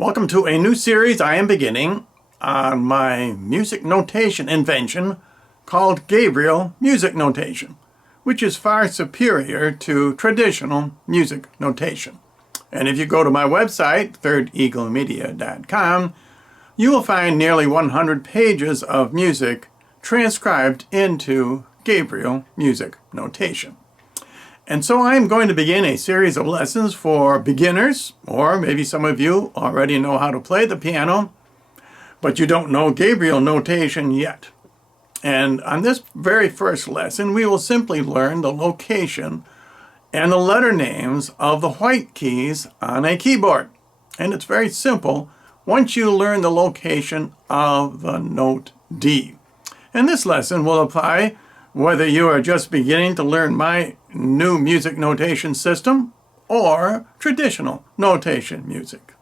Welcome to a new series I am beginning on my music notation invention called Gabriel music notation, which is far superior to traditional music notation. And if you go to my website, thirdeaglemedia.com, you will find nearly 100 pages of music transcribed into Gabriel music notation. And so I'm going to begin a series of lessons for beginners, or maybe some of you already know how to play the piano, but you don't know Gabriel notation yet. And on this very first lesson, we will simply learn the location and the letter names of the white keys on a keyboard. And it's very simple once you learn the location of the note D. And this lesson will apply whether you are just beginning to learn my new music notation system or traditional notation music.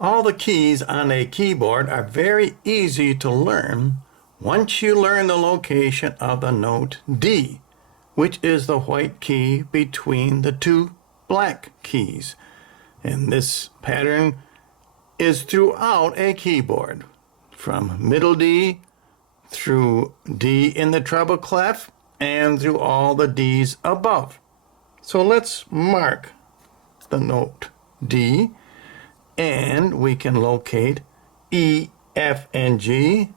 All the keys on a keyboard are very easy to learn once you learn the location of the note D, which is the white key between the two black keys. And this pattern is throughout a keyboard, from middle D through D in the treble clef and through all the D's above. So let's mark the note D, and we can locate E, F, and G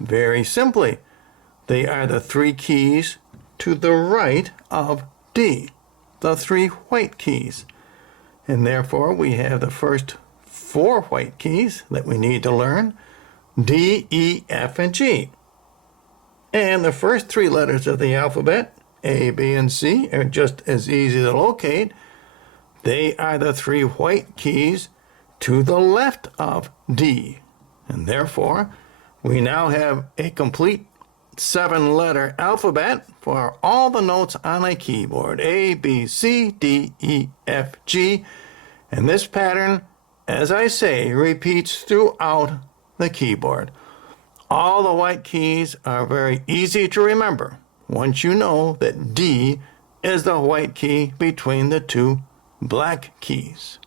very simply. They are the three keys to the right of D, the three white keys. And therefore we have the first four white keys that we need to learn: D, E, F, and G. And the first three letters of the alphabet, A, B, and C, are just as easy to locate. They are the three white keys to the left of D. And therefore, we now have a complete 7-letter alphabet for all the notes on a keyboard: A, B, C, D, E, F, G. And this pattern, as I say, repeats throughout the keyboard. All the white keys are very easy to remember once you know that D is the white key between the two black keys.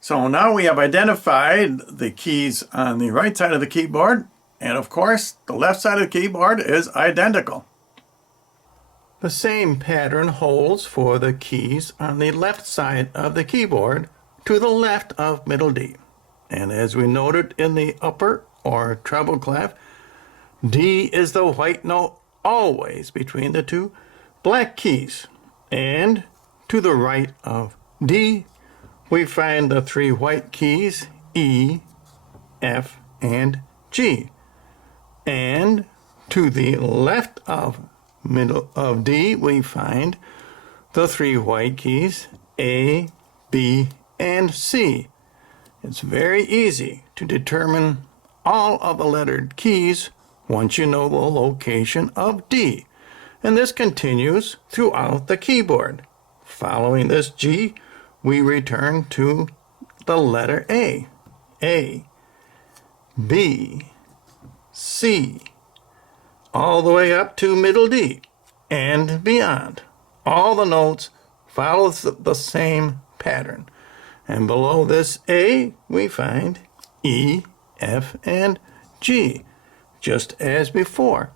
So now we have identified the keys on the right side of the keyboard, and of course the left side of the keyboard is identical. The same pattern holds for the keys on the left side of the keyboard to the left of middle D. And as we noted in the upper or treble clef, D is the white note always between the two black keys. And to the right of D, we find the three white keys, E, F, and G. And to the left of middle of D, we find the three white keys, A, B, and C. It's very easy to determine all of the lettered keys once you know the location of D. And this continues throughout the keyboard. Following this G, we return to the letter A, B, C, all the way up to middle D and beyond. All the notes follow the same pattern. And below this A, we find E, F, and G, just as before.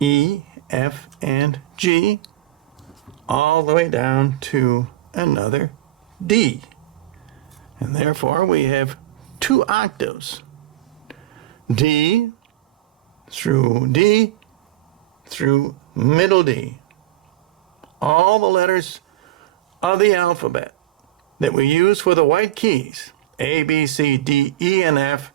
E, F, and G, all the way down to another D. And therefore we have two octaves: D through middle D. All the letters of the alphabet that we use for the white keys, A, B, C, D, E, and F,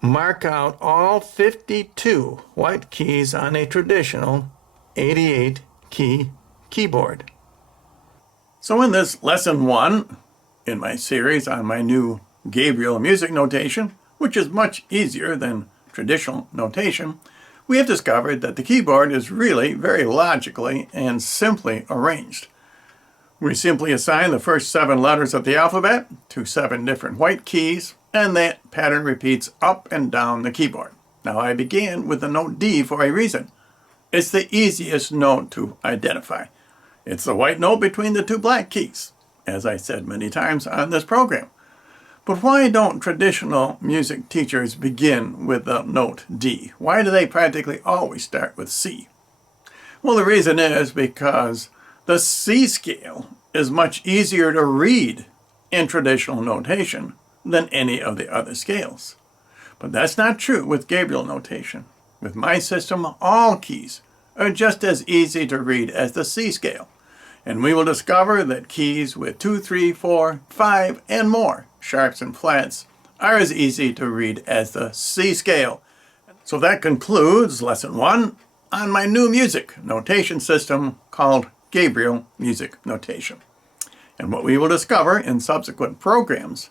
mark out all 52 white keys on a traditional 88-key keyboard. So in this lesson 1 in my series on my new Gabriel music notation, which is much easier than traditional notation, we have discovered that the keyboard is really very logically and simply arranged. We simply assign the first 7 letters of the alphabet to 7 different white keys, and that pattern repeats up and down the keyboard. Now I began with the note D for a reason. It's the easiest note to identify. It's the white note between the two black keys, as I said many times on this program. But why don't traditional music teachers begin with the note D? Why do they practically always start with C? Well, the reason is because the C scale is much easier to read in traditional notation than any of the other scales. But that's not true with Gabriel notation. With my system, all keys are just as easy to read as the C scale. And we will discover that keys with 2, 3, 4, 5, and more sharps and flats are as easy to read as the C scale. So that concludes Lesson 1 on my new music notation system called Gabriel Music Notation. And what we will discover in subsequent programs,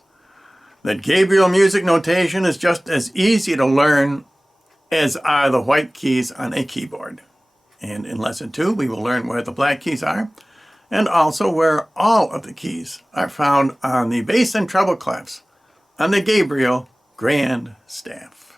that Gabriel Music Notation is just as easy to learn as are the white keys on a keyboard. And in Lesson 2, we will learn where the black keys are, and also where all of the keys are found on the bass and treble clefs on the Gabriel Grand Staff.